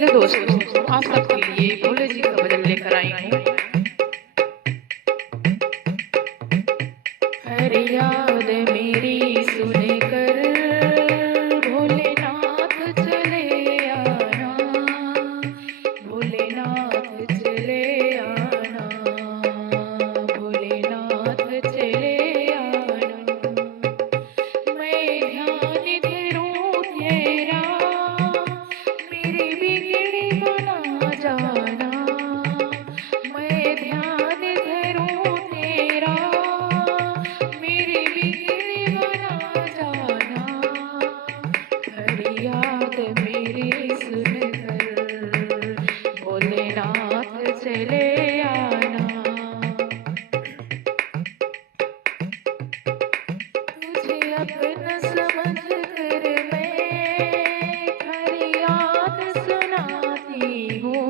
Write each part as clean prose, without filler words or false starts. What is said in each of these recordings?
Hello दोस्तों, आप सबके लिए भोले जी का भजन लेकर आई हूँ। फरियाद मेरी सुनकर भोलेनाथ चले आना, भोलेनाथ चले आना, भोलेनाथ चले आना। मैं ध्यान धरूं तेरा, मेरी बिगड़ी बना जाना। मैं ध्यान धरूं तेरा, मेरी बिगड़ी बना जाना। फरियाद मेरी सुनकर भोलेनाथ चले आना। तुझे अपना समझ कर मैं फरियाद सुनाती हूँ।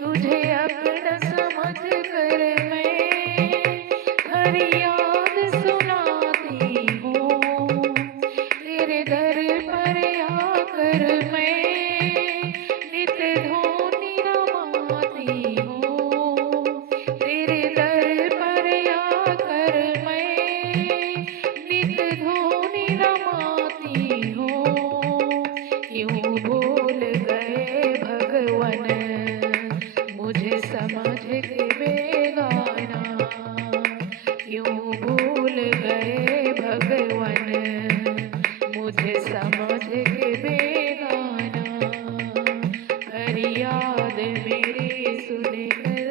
तुझे अपना समझ कर मैं फरियाद सुनाती हूँ। तेरे दर पर आकर मैं नित धूनी रमाती हूँ। तेरे दर पर आकर मैं नित धूनी रमाती हूँ। क्यों भूल गए भगवन मुझे समझ के बेगाना। क्यों भूल गए भगवन मुझे समझ के बेगाना। फरियाद मेरी सुनकर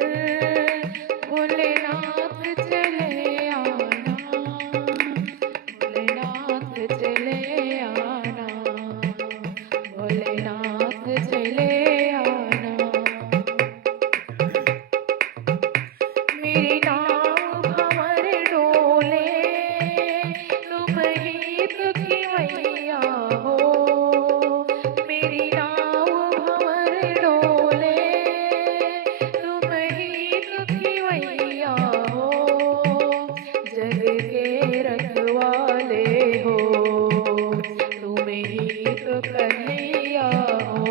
भोलेनाथ चले आना, भोलेनाथ चले आना, भोलेनाथ चले आना। मेरी नाव भंवर डोले, तुम ही तो खिवैया हो। मेरी नाव भंवर डोले, तुम ही तो खिवैया हो। जग के रखवाले हो, तुम ही तो कन्हैया हो।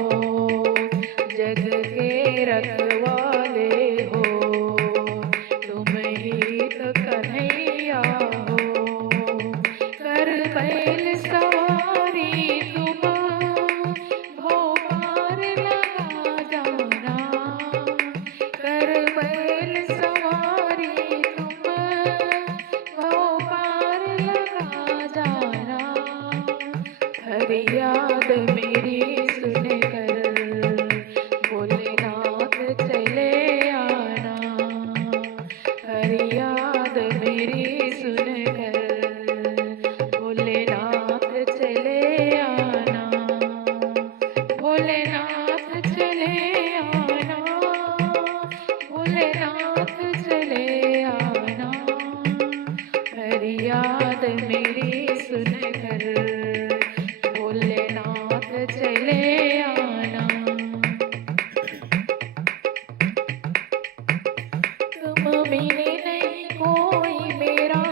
जग के रखवाले हो, तुम ही तो कन्हैया हो। कर बैल सवारी तुम भव पार लगा जाना। कर बैल सवारी तुम भव पार लगा जाना। फरियाद मेरी सुनकर भोलेनाथ चले आना। फरियाद मेरी सुनकर भोलेनाथ चले आना। भोलेनाथ चले आना, भोलेनाथ चले आना। फरियाद मेरी सुनकर भोलेनाथ चले आना। तुम बिने नहीं कोई मेरा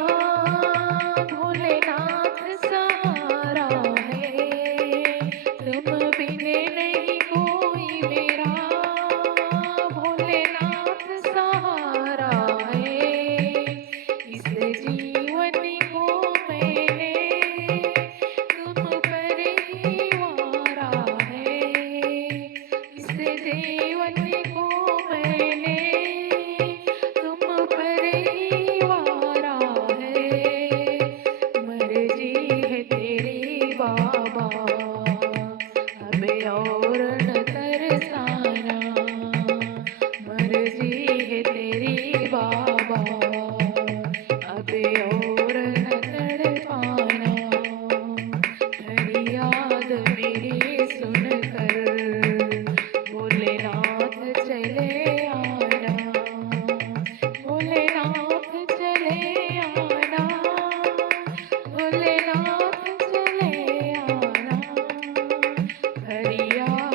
भोलेनाथ सहारा है। तुम बिने नहीं कोई मेरा भोलेनाथ सहारा है। इस जीवन को मैंने तुम पर ही वारा है। इस जीवन को मैंने तुम पर ही वारा है। मर्जी है तेरी बाबा, अब और न तरसाना। मर्जी है तेरी बाबा, अब और न तड़पाना। फरियाद मेरी सुनकर भोलेनाथ चले आना। भोलेनाथ चले आना, भोलेनाथ चले आना। फरियाद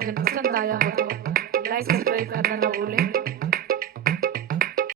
भजन पसंद आया हो तो लाइक सब्सक्राइब करना ना भूलें।